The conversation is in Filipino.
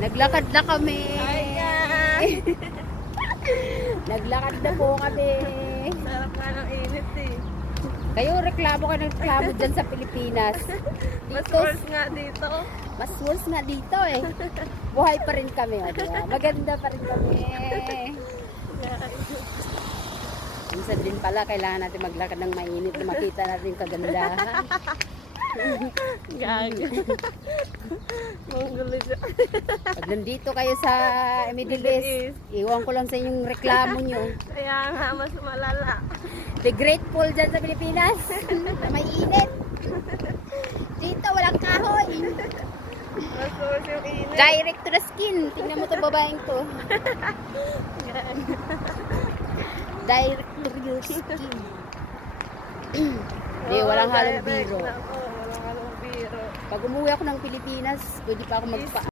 Naglakad na kami. Ay, guys. Naglakad na po kami. Sarap nga ng init eh. Kayo reklamo ka ng reklamo dyan sa Pilipinas. Mas Dito, worse nga dito. mas worse nga dito eh. Buhay pa rin kami. O, diba? Maganda pa rin kami. Minsan din pala, kailangan natin maglakad ng mainit na makita natin yung kagandahan. Gag. Monggulo siya. Pag nandito kayo sa Middle East, iwan ko lang sa inyong reklamo nyo. Kaya nga mas malala. Be grateful dyan sa Pilipinas na may init. Dito walang kahoy. Mas worse yung init. Direct to the skin. Tingnan mo itong babaeng to. Gag. Direct to your skin. Di, walang halong biro. Oo, walang halong biro. Pag umuwi ako ng Pilipinas, pwede pa ako magpa